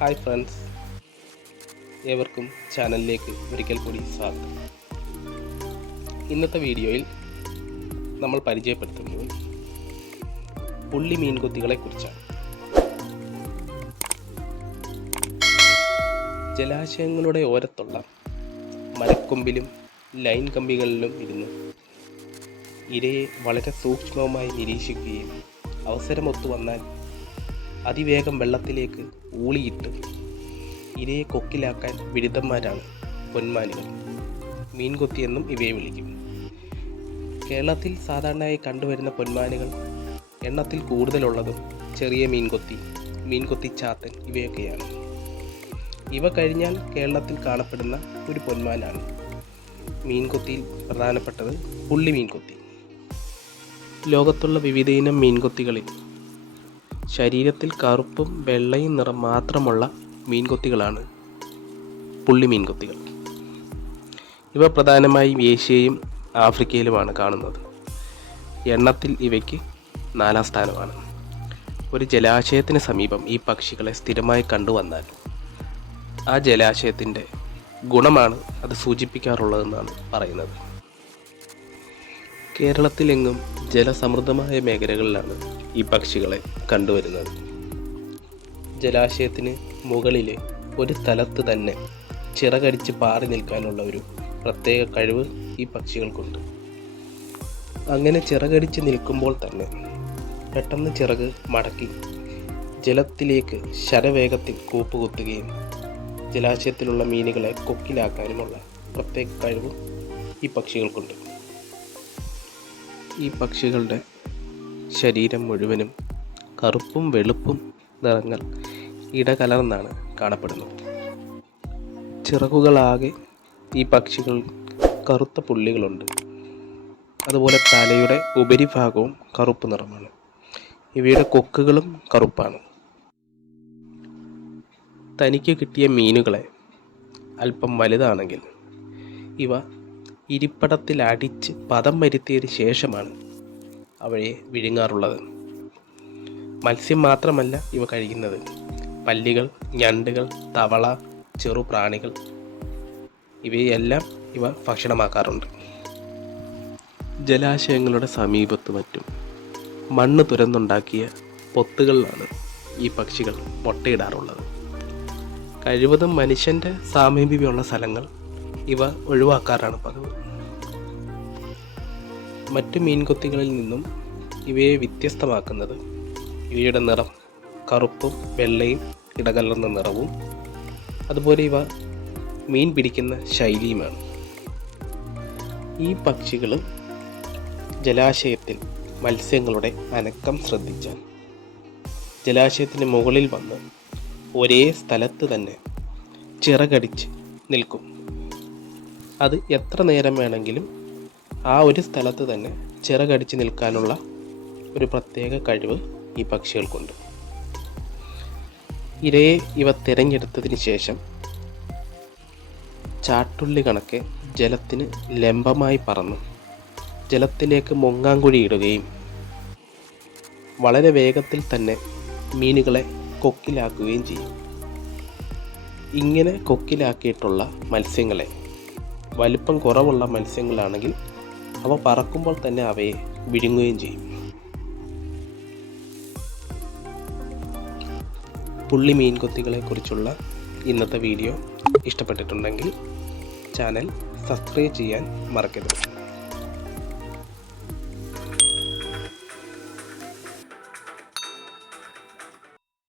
Hi friends, ഏവർക്കും ചാനലിലേക്ക് ഒരിക്കൽ കൂടി സ്വാഗതം. ഇന്നത്തെ വീഡിയോയിൽ നമ്മൾ പരിചയപ്പെടുത്തുന്നത് പുള്ളി മീൻകൊത്തികളെ കുറിച്ചാണ്. ജലാശയങ്ങളുടെ ഓരത്തുള്ള മരക്കൊമ്പിലും ലൈൻ കമ്പികളിലും ഇരുന്ന് ഇരയെ വളരെ സൂക്ഷ്മമായി നിരീക്ഷിക്കുകയും അവസരമൊത്തു വന്നാൽ അതിവേഗം വെള്ളത്തിലേക്ക് ഊളിയിട്ട് ഇരയെ കൊക്കിലാക്കാൻ വിരുദ്ധന്മാരാണ് പൊന്മാനുകൾ. മീൻകൊത്തി എന്നും ഇവയെ വിളിക്കും. കേരളത്തിൽ സാധാരണയായി കണ്ടുവരുന്ന പൊന്മാനുകൾ എണ്ണത്തിൽ കൂടുതലുള്ളതും ചെറിയ മീൻകൊത്തി, മീൻകൊത്തി ചാത്തൻ ഇവയൊക്കെയാണ്. ഇവ കഴിഞ്ഞാൽ കേരളത്തിൽ കാണപ്പെടുന്ന ഒരു പൊന്മാനാണ് മീൻകൊത്തിയിൽ പ്രധാനപ്പെട്ടത് പുള്ളി മീൻകൊത്തി. ലോകത്തുള്ള വിവിധയിനം മീൻകൊത്തികളിൽ ശരീരത്തിൽ കറുപ്പും വെള്ളയും നിറം മാത്രമുള്ള മീൻകൊത്തികളാണ് പുള്ളി മീൻകൊത്തികൾ. ഇവ പ്രധാനമായും ഏഷ്യയും ആഫ്രിക്കയിലുമാണ് കാണുന്നത്. എണ്ണത്തിൽ ഇവയ്ക്ക് 4ാം സ്ഥാനമാണ്. ഒരു ജലാശയത്തിന് സമീപം ഈ പക്ഷികളെ സ്ഥിരമായി കണ്ടുവന്നാൽ ആ ജലാശയത്തിൻ്റെ ഗുണമാണ് അത് സൂചിപ്പിക്കാറുള്ളതെന്നാണ് പറയുന്നത്. കേരളത്തിലെങ്ങും ജലസമൃദ്ധമായ മേഖലകളിലാണ് ഈ പക്ഷികളെ കണ്ടുവരുന്നത്. ജലാശയത്തിന് മുകളിലെ ഒരു സ്ഥലത്ത് തന്നെ ചിറകടിച്ച് പാറി നിൽക്കാനുള്ള ഒരു പ്രത്യേക കഴിവ് ഈ പക്ഷികൾക്കുണ്ട്. അങ്ങനെ ചിറകടിച്ച് നിൽക്കുമ്പോൾ തന്നെ പെട്ടെന്ന് ചിറക് മടക്കി ജലത്തിലേക്ക് ശരവേഗത്തിൽ കൂപ്പുകുത്തുകയും ജലാശയത്തിലുള്ള മീനുകളെ കൊക്കിലാക്കാനുമുള്ള പ്രത്യേക കഴിവ് ഈ പക്ഷികൾക്കുണ്ട്. ഈ പക്ഷികളുടെ ശരീരം മുഴുവനും കറുപ്പും വെളുപ്പും നിറങ്ങൾ ഇടകലർന്നാണ് കാണപ്പെടുന്നത്. ചിറകുകളാകെ ഈ പക്ഷികൾ കറുത്ത പുള്ളികളുണ്ട്. അതുപോലെ തലയുടെ ഉപരിഭാഗവും കറുപ്പ് നിറമാണ്. ഇവയുടെ കൊക്കുകളും കറുപ്പാണ്. തനിക്ക് കിട്ടിയ മീനുകളെ അല്പം വലുതാണെങ്കിൽ ഇവ ഇരിപ്പടത്തിൽ അടിച്ച് പദം വരുത്തിയതിന് ശേഷമാണ് അവയെ വിഴുങ്ങാറുള്ളത്. മത്സ്യം മാത്രമല്ല ഇവ കഴിക്കുന്നത്. പല്ലികൾ, ഞണ്ടുകൾ, തവള, ചെറുപ്രാണികൾ ഇവയെല്ലാം ഇവ ഭക്ഷണമാക്കാറുണ്ട്. ജലാശയങ്ങളുടെ സമീപത്ത് മറ്റും മണ്ണ് തുരന്നുണ്ടാക്കിയ പൊത്തുകളിലാണ് ഈ പക്ഷികൾ മുട്ടയിടാറുള്ളത്. കഴിവതും മനുഷ്യൻ്റെ സാമീപ്യമുള്ള സ്ഥലങ്ങൾ ഇവ ഒഴിവാക്കാറാണ് പതിവ്. മറ്റു മീൻകൊത്തികളിൽ നിന്നും ഇവയെ വ്യത്യസ്തമാക്കുന്നത് ഇവയുടെ നിറം കറുപ്പും വെള്ളയും ഇടകലർന്ന നിറവും അതുപോലെ ഇവ മീൻ പിടിക്കുന്ന ശൈലിയുമാണ്. ഈ പക്ഷികൾ ജലാശയത്തിൽ മത്സ്യങ്ങളുടെ അനക്കം ശ്രദ്ധിച്ചാൽ ജലാശയത്തിന് മുകളിൽ വന്ന് ഒരേ സ്ഥലത്ത് തന്നെ ചിറകടിച്ച് നിൽക്കും. അത് എത്ര നേരം വേണമെങ്കിലും ആ ഒരു സ്ഥലത്ത് തന്നെ ചിറകടിച്ച് നിൽക്കാനുള്ള ഒരു പ്രത്യേക കഴിവ് ഈ പക്ഷികൾക്കുണ്ട്. ഇരയെ ഇവ തിരഞ്ഞെടുത്തതിന് ശേഷം ചാട്ടുള്ളി കണക്കെ ജലത്തിന് ലംബമായി പറന്ന് ജലത്തിലേക്ക് മുങ്ങാങ്കുഴി ഇടുകയും വളരെ വേഗത്തിൽ തന്നെ മീനുകളെ കൊക്കിലാക്കുകയും ചെയ്യും. ഇങ്ങനെ കൊക്കിലാക്കിയിട്ടുള്ള മത്സ്യങ്ങളെ വലിപ്പം കുറവുള്ള മത്സ്യങ്ങളാണെങ്കിൽ അവ പറക്കുമ്പോൾ തന്നെ അവയെ വിഴുങ്ങുകയും ചെയ്യും. പുള്ളി മീൻകൊത്തികളെ കുറിച്ചുള്ള ഇന്നത്തെ വീഡിയോ ഇഷ്ടപ്പെട്ടിട്ടുണ്ടെങ്കിൽ ചാനൽ സബ്സ്ക്രൈബ് ചെയ്യാൻ മറക്കരുത്.